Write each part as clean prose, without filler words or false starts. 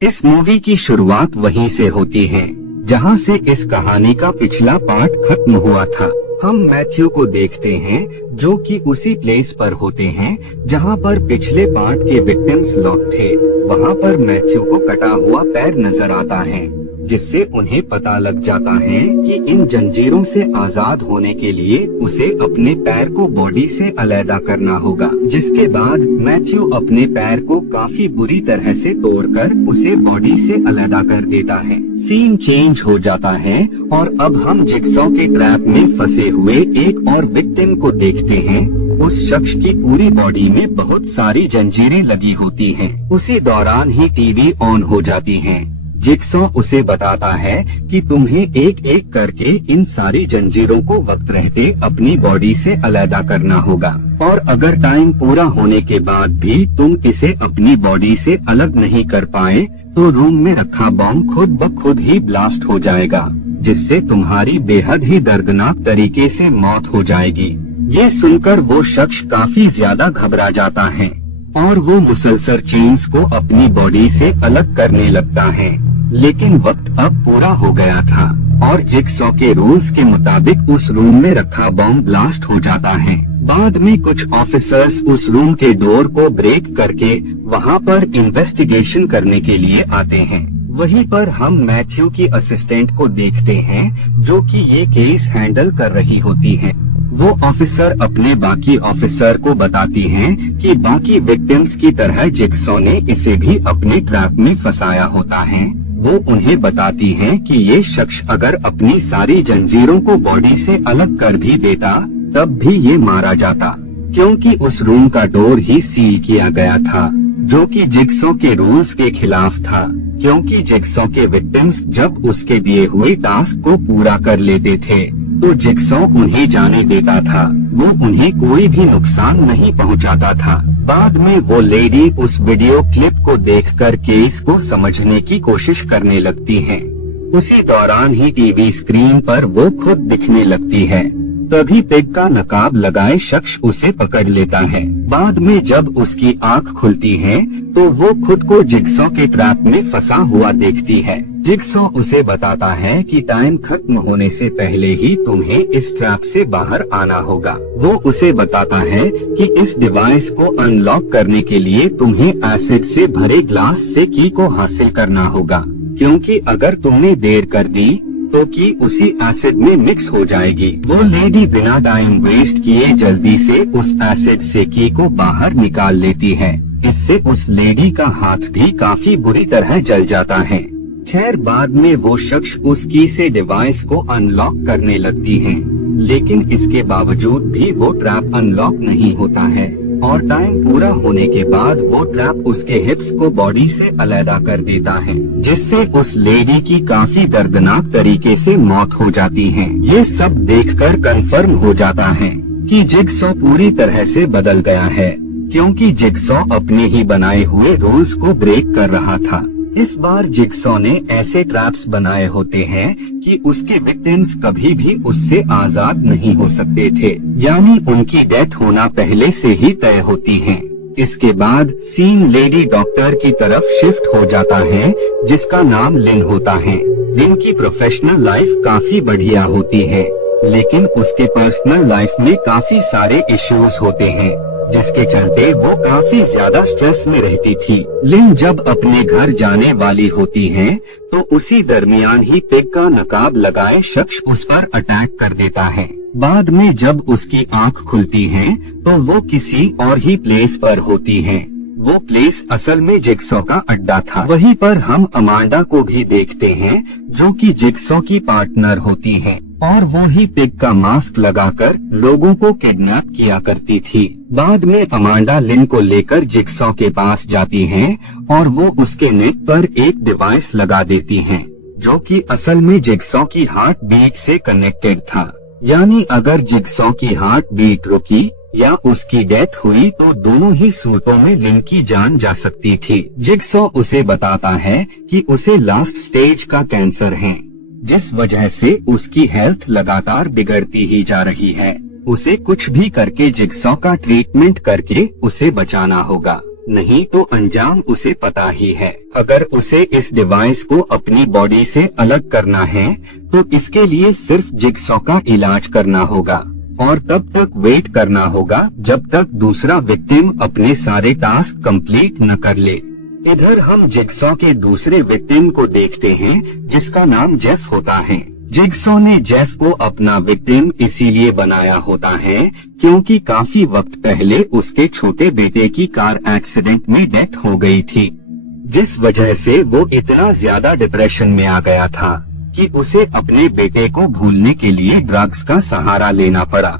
इस मूवी की शुरुआत वहीं से होती है जहां से इस कहानी का पिछला पार्ट खत्म हुआ था। हम मैथ्यू को देखते हैं जो कि उसी प्लेस पर होते हैं जहां पर पिछले पार्ट के विक्टिम्स लोग थे। वहां पर मैथ्यू को कटा हुआ पैर नजर आता है, जिससे उन्हें पता लग जाता है कि इन जंजीरों से आजाद होने के लिए उसे अपने पैर को बॉडी से अलग करना होगा। जिसके बाद मैथ्यू अपने पैर को काफी बुरी तरह से तोड़कर उसे बॉडी से अलग कर देता है। सीन चेंज हो जाता है और अब हम जिगसॉ के ट्रैप में फंसे हुए एक और विक्टिम को देखते हैं। उस शख्स की पूरी बॉडी में बहुत सारी जंजीरें लगी होती हैं। उसी दौरान ही टीवी ऑन हो जाती है। जिगसॉ उसे बताता है कि तुम्हें एक एक करके इन सारी जंजीरों को वक्त रहते अपनी बॉडी से अलग करना होगा, और अगर टाइम पूरा होने के बाद भी तुम इसे अपनी बॉडी से अलग नहीं कर पाए तो रूम में रखा बॉम्ब खुद ब खुद ही ब्लास्ट हो जाएगा, जिससे तुम्हारी बेहद ही दर्दनाक तरीके से मौत हो जाएगी। ये सुनकर वो शख्स काफी ज्यादा घबरा जाता है और वो मुसलसल चेन्स को अपनी बॉडी से अलग करने लगता है। लेकिन वक्त अब पूरा हो गया था और जिगसॉ के रूल्स के मुताबिक उस रूम में रखा बॉम्ब ब्लास्ट हो जाता है। बाद में कुछ ऑफिसर्स उस रूम के डोर को ब्रेक करके वहां पर इन्वेस्टिगेशन करने के लिए आते हैं। वहीं पर हम मैथ्यू की असिस्टेंट को देखते हैं जो कि ये केस हैंडल कर रही होती है। वो ऑफिसर अपने बाकी ऑफिसर को बताती हैं कि बाकी विक्टिम्स की तरह जिगसॉ ने इसे भी अपने ट्रैप में फंसाया होता है। वो उन्हें बताती हैं कि ये शख्स अगर अपनी सारी जंजीरों को बॉडी से अलग कर भी देता तब भी ये मारा जाता, क्योंकि उस रूम का डोर ही सील किया गया था, जो कि जिगसॉ के रूल्स के खिलाफ था। क्योंकि जिगसॉ के विक्टिम्स जब उसके दिए हुए टास्क को पूरा कर लेते थे तो जिगसॉ उन्हें जाने देता था, वो उन्हें कोई भी नुकसान नहीं पहुंचाता था। बाद में वो लेडी उस वीडियो क्लिप को देखकर केस को समझने की कोशिश करने लगती है। उसी दौरान ही टीवी स्क्रीन पर वो खुद दिखने लगती है। तभी पिग का नकाब लगाए शख्स उसे पकड़ लेता है। बाद में जब उसकी आंख खुलती है तो वो खुद को जिगसॉ के ट्रैप में फंसा हुआ देखती है। जिगसॉ उसे बताता है कि टाइम खत्म होने से पहले ही तुम्हें इस ट्रैप से बाहर आना होगा। वो उसे बताता है कि इस डिवाइस को अनलॉक करने के लिए तुम्हें एसिड से भरे ग्लास से की को हासिल करना होगा, क्योंकि अगर तुमने देर कर दी तो की उसी एसिड में मिक्स हो जाएगी। वो लेडी बिना टाइम वेस्ट किए जल्दी से उस एसिड से की को बाहर निकाल लेती है। इससे उस लेडी का हाथ भी काफी बुरी तरह जल जाता है। खैर बाद में वो शख्स उस की से डिवाइस को अनलॉक करने लगती है, लेकिन इसके बावजूद भी वो ट्रैप अनलॉक नहीं होता है और टाइम पूरा होने के बाद वो ट्रैप उसके हिप्स को बॉडी से अलग कर देता है, जिससे उस लेडी की काफी दर्दनाक तरीके से मौत हो जाती है। ये सब देखकर कंफर्म हो जाता है कि जिगसॉ पूरी तरह से बदल गया है, क्योंकि जिगसॉ अपने ही बनाए हुए रूल्स को ब्रेक कर रहा था। इस बार जिगसॉ ने ऐसे ट्रैप्स बनाए होते हैं कि उसके विक्टिम्स कभी भी उससे आजाद नहीं हो सकते थे, यानी उनकी डेथ होना पहले से ही तय होती है। इसके बाद सीन लेडी डॉक्टर की तरफ शिफ्ट हो जाता है, जिसका नाम लिन होता है। लिन की प्रोफेशनल लाइफ काफी बढ़िया होती है, लेकिन उसके पर्सनल लाइफ में काफी सारे इश्यूज होते हैं, जिसके चलते वो काफी ज्यादा स्ट्रेस में रहती थी। लिन जब अपने घर जाने वाली होती है तो उसी दरमियान ही पिग का नकाब लगाए शख्स उस पर अटैक कर देता है। बाद में जब उसकी आंख खुलती है तो वो किसी और ही प्लेस पर होती है। वो प्लेस असल में जिगसॉ का अड्डा था। वहीं पर हम अमांडा को भी देखते हैं जो कि जिगसॉ की पार्टनर होती है और वो ही पिग का मास्क लगाकर लोगों को किडनैप किया करती थी। बाद में अमांडा लिन को लेकर जिगसॉ के पास जाती हैं और वो उसके नेक पर एक डिवाइस लगा देती हैं, जो कि असल में जिगसॉ की हार्ट बीट से कनेक्टेड था। यानी अगर जिगसॉ की हार्ट बीट रुकी या उसकी डेथ हुई तो दोनों ही सूरतों में लिन की जान जा सकती थी। जिगसॉ उसे बताता है कि उसे लास्ट स्टेज का कैंसर है, जिस वजह से उसकी हेल्थ लगातार बिगड़ती ही जा रही है। उसे कुछ भी करके जिगसॉ का ट्रीटमेंट करके उसे बचाना होगा, नहीं तो अंजाम उसे पता ही है। अगर उसे इस डिवाइस को अपनी बॉडी से अलग करना है तो इसके लिए सिर्फ जिगसॉ का इलाज करना होगा और तब तक वेट करना होगा जब तक दूसरा विक्टिम अपने सारे टास्क कंप्लीट न कर ले। इधर हम जिगसॉ के दूसरे विक्टिम को देखते हैं जिसका नाम जेफ होता है। जिगसॉ ने जेफ को अपना विक्टिम इसीलिए बनाया होता है क्योंकि काफी वक्त पहले उसके छोटे बेटे की कार एक्सीडेंट में डेथ हो गई थी, जिस वजह से वो इतना ज्यादा डिप्रेशन में आ गया था कि उसे अपने बेटे को भूलने के लिए ड्रग्स का सहारा लेना पड़ा।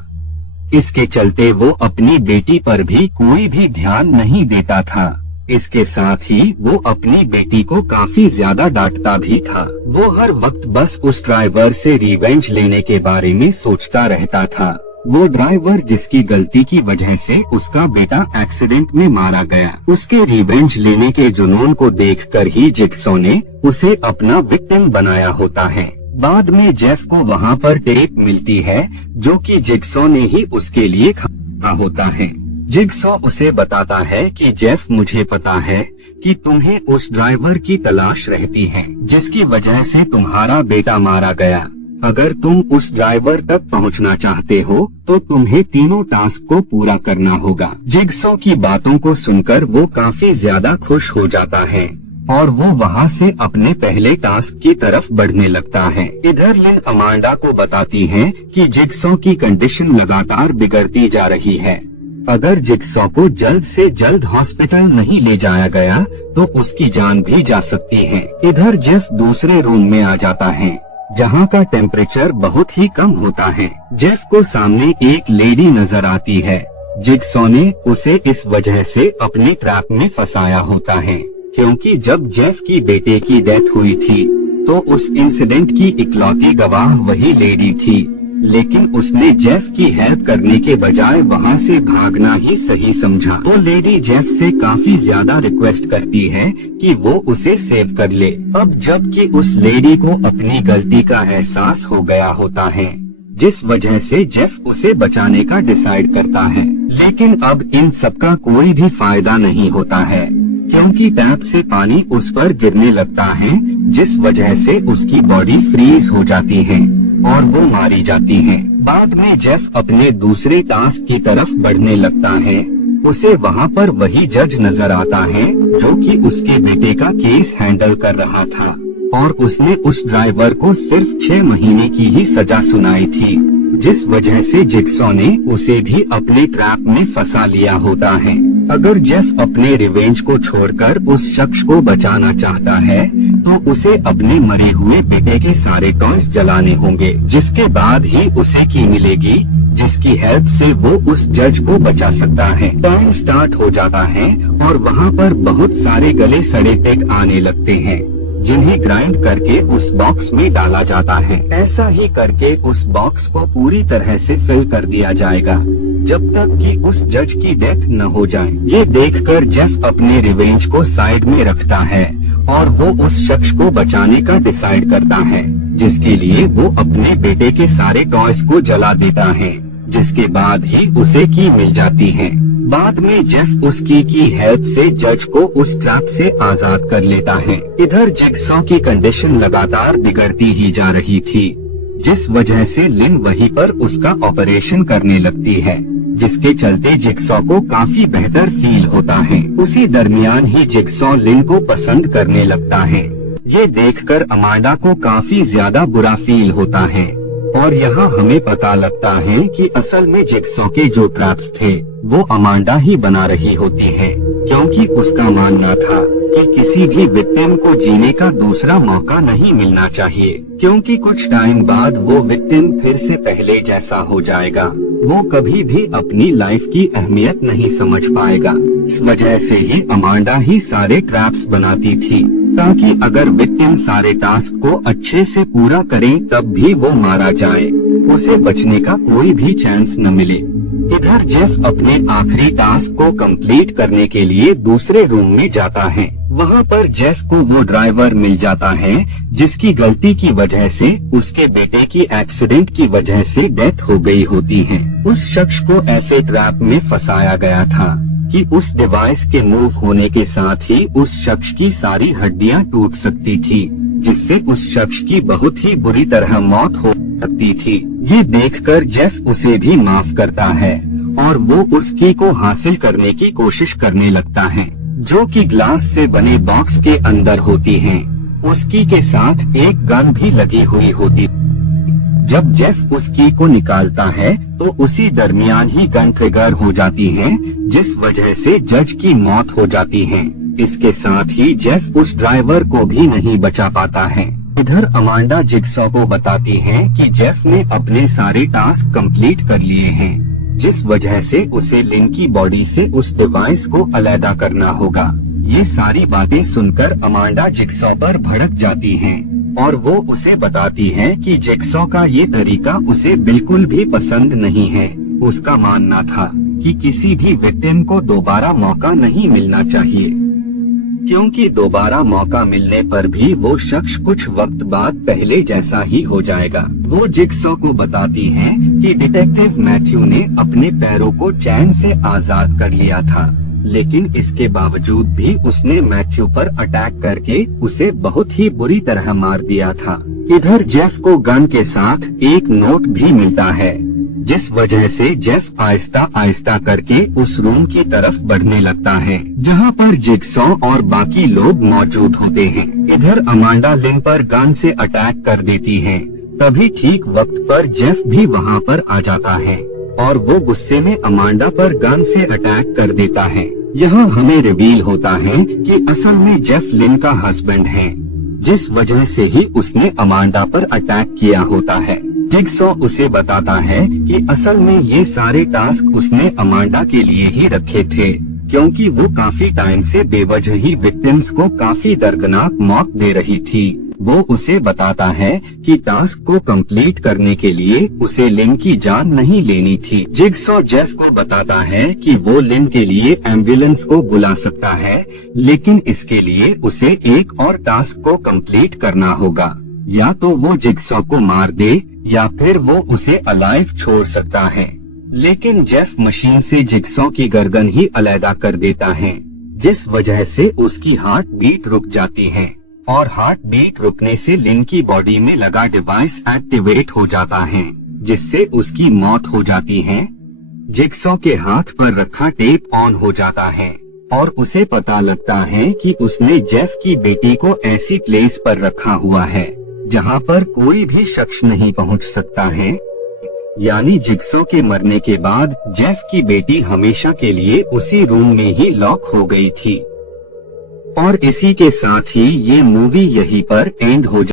इसके चलते वो अपनी बेटी पर भी कोई भी ध्यान नहीं देता था। इसके साथ ही वो अपनी बेटी को काफी ज्यादा डांटता भी था। वो हर वक्त बस उस ड्राइवर से रिवेंज लेने के बारे में सोचता रहता था। वो ड्राइवर जिसकी गलती की वजह से उसका बेटा एक्सीडेंट में मारा गया, उसके रिवेंज लेने के जुनून को देखकर ही जिगसॉ ने उसे अपना विक्टिम बनाया होता है। बाद में जेफ को वहाँ पर टेप मिलती है जो कि जिगसॉ ने ही उसके लिए खाया होता है। जिगसॉ उसे बताता है कि जेफ, मुझे पता है कि तुम्हें उस ड्राइवर की तलाश रहती है जिसकी वजह से तुम्हारा बेटा मारा गया। अगर तुम उस ड्राइवर तक पहुंचना चाहते हो तो तुम्हें तीनों टास्क को पूरा करना होगा। जिगसॉ की बातों को सुनकर वो काफी ज्यादा खुश हो जाता है और वो वहाँ से अपने पहले टास्क की तरफ बढ़ने लगता है। इधर लिन अमांडा को बताती है कि जिगसॉ की कंडीशन लगातार बिगड़ती जा रही है। अगर जिगसॉ को जल्द से जल्द हॉस्पिटल नहीं ले जाया गया तो उसकी जान भी जा सकती है। इधर जेफ दूसरे रूम में आ जाता है जहाँ का टेम्परेचर बहुत ही कम होता है। जेफ को सामने एक लेडी नजर आती है। जिगसॉ ने उसे इस वजह से अपने ट्रैप में फंसाया होता है क्योंकि जब जेफ की बेटे की डेथ हुई थी तो उस इंसिडेंट की इकलौती गवाह वही लेडी थी, लेकिन उसने जेफ की हेल्प करने के बजाय वहाँ से भागना ही सही समझा। वो लेडी जेफ से काफी ज्यादा रिक्वेस्ट करती है कि वो उसे सेव कर ले। अब जबकि उस लेडी को अपनी गलती का एहसास हो गया होता है, जिस वजह से जेफ उसे बचाने का डिसाइड करता है। लेकिन अब इन सब का कोई भी फायदा नहीं होता है क्योंकि टैप से पानी उस पर गिरने लगता है, जिस वजह से उसकी बॉडी फ्रीज हो जाती है और वो मारी जाती है। बाद में जेफ अपने दूसरे टास्क की तरफ बढ़ने लगता है। उसे वहाँ पर वही जज नजर आता है जो कि उसके बेटे का केस हैंडल कर रहा था और उसने उस ड्राइवर को सिर्फ 6 महीने की ही सजा सुनाई थी, जिस वजह से जिगसॉ ने उसे भी अपने ट्रैप में फंसा लिया होता है। अगर जेफ अपने रिवेंज को छोड़कर उस शख्स को बचाना चाहता है तो उसे अपने मरे हुए बेटे के सारे टॉयज जलाने होंगे, जिसके बाद ही उसे की मिलेगी जिसकी हेल्प से वो उस जज को बचा सकता है। टाइम स्टार्ट हो जाता है और वहाँ पर बहुत सारे गले सड़े पेग आने लगते हैं जिन्हें ग्राइंड करके उस बॉक्स में डाला जाता है। ऐसा ही करके उस बॉक्स को पूरी तरह से फिल कर दिया जाएगा जब तक कि उस जज की डेथ न हो जाए। ये देखकर जेफ अपने रिवेंज को साइड में रखता है और वो उस शख्स को बचाने का डिसाइड करता है, जिसके लिए वो अपने बेटे के सारे टॉयज को जला देता है, जिसके बाद ही उसे की मिल जाती है। बाद में जेफ उसकी की हेल्प से जज को उस ट्रैप से आजाद कर लेता है। इधर जिगसॉ की कंडीशन लगातार बिगड़ती ही जा रही थी, जिस वजह से लिन वहीं पर उसका ऑपरेशन करने लगती है, जिसके चलते जिगसॉ को काफी बेहतर फील होता है। उसी दरमियान ही जिगसॉ लिन को पसंद करने लगता है। ये देखकर अमांडा को काफी ज्यादा बुरा फील होता है और यहाँ हमें पता लगता है कि असल में जिगसॉ के जो ट्रैप्स थे वो अमांडा ही बना रही होती है, क्योंकि उसका मानना था कि किसी भी विक्टिम को जीने का दूसरा मौका नहीं मिलना चाहिए, क्योंकि कुछ टाइम बाद वो विक्टिम फिर से पहले जैसा हो जाएगा। वो कभी भी अपनी लाइफ की अहमियत नहीं समझ पाएगा। इस वजह से ही अमांडा ही सारे ट्रैप्स बनाती थी ताकि अगर विक्टिम सारे टास्क को अच्छे से पूरा करें तब भी वो मारा जाए, उसे बचने का कोई भी चांस न मिले। इधर जेफ अपने आखिरी टास्क को कंप्लीट करने के लिए दूसरे रूम में जाता है। वहाँ पर जेफ को वो ड्राइवर मिल जाता है जिसकी गलती की वजह से उसके बेटे की एक्सीडेंट की वजह से डेथ हो गई होती है। उस शख्स को ऐसे ट्रैप में फंसाया गया था कि उस डिवाइस के मूव होने के साथ ही उस शख्स की सारी हड्डियां टूट सकती थी, जिससे उस शख्स की बहुत ही बुरी तरह मौत हो सकती थी। ये देखकर जेफ उसे भी माफ करता है और वो उस की को हासिल करने की कोशिश करने लगता है, जो कि ग्लास से बने बॉक्स के अंदर होती है। उस की के साथ एक गन भी लगी हुई होती। जब जेफ उस की को निकालता है तो उसी दरमियान ही गन ट्रिगर हो जाती है, जिस वजह से जज की मौत हो जाती है। इसके साथ ही जेफ उस ड्राइवर को भी नहीं बचा पाता है। इधर अमांडा जिगसॉ को बताती है कि जेफ ने अपने सारे टास्क कंप्लीट कर लिए हैं, जिस वजह से उसे लिन की बॉडी से उस डिवाइस को अलग करना होगा। ये सारी बातें सुनकर अमांडा जिगसॉ पर भड़क जाती हैं और वो उसे बताती है कि जिगसॉ का ये तरीका उसे बिल्कुल भी पसंद नहीं है। उसका मानना था कि किसी भी विक्टिम को दोबारा मौका नहीं मिलना चाहिए, क्योंकि दोबारा मौका मिलने पर भी वो शख्स कुछ वक्त बाद पहले जैसा ही हो जाएगा। वो जिगसॉ को बताती है कि डिटेक्टिव मैथ्यू ने अपने पैरों को चैन से आजाद कर लिया था, लेकिन इसके बावजूद भी उसने मैथ्यू पर अटैक करके उसे बहुत ही बुरी तरह मार दिया था। इधर जेफ को गन के साथ एक नोट भी मिलता है, जिस वजह से जेफ आहिस्ता आहिस्ता करके उस रूम की तरफ बढ़ने लगता है, जहां पर जिगसॉ और बाकी लोग मौजूद होते हैं। इधर अमांडा लिन पर गन से अटैक कर देती है। तभी ठीक वक्त पर जेफ भी वहां पर आ जाता है और वो गुस्से में अमांडा पर गन से अटैक कर देता है। यहाँ हमें रिवील होता है कि असल में जेफ लिन का हस्बैंड है, जिस वजह से ही उसने अमांडा पर अटैक किया होता है। जिगसॉ उसे बताता है कि असल में ये सारे टास्क उसने अमांडा के लिए ही रखे थे, क्योंकि वो काफी टाइम से बेवजह ही विक्टिम्स को काफी दर्दनाक मौत दे रही थी। वो उसे बताता है कि टास्क को कंप्लीट करने के लिए उसे लिन की जान नहीं लेनी थी। जिगसॉ जेफ को बताता है कि वो लिन के लिए एम्बुलेंस को बुला सकता है, लेकिन इसके लिए उसे एक और टास्क को कंप्लीट करना होगा। या तो वो जिगसॉ को मार दे या फिर वो उसे अलाइव छोड़ सकता है, लेकिन जेफ मशीन से जिगसॉ की गर्दन ही अलग कर देता है, जिस वजह से उसकी हार्ट बीट रुक जाती है और हार्ट बीट रुकने से लिन की बॉडी में लगा डिवाइस एक्टिवेट हो जाता है, जिससे उसकी मौत हो जाती है। जिगसॉ के हाथ पर रखा टेप ऑन हो जाता है और उसे पता लगता है कि उसने जेफ की बेटी को ऐसी प्लेस पर रखा हुआ है जहां पर कोई भी शख्स नहीं पहुंच सकता है। यानी जिगसॉ के मरने के बाद जेफ की बेटी हमेशा के लिए उसी रूम में ही लॉक हो गई थी। और इसी के साथ ही ये मूवी यहीं पर एंड हो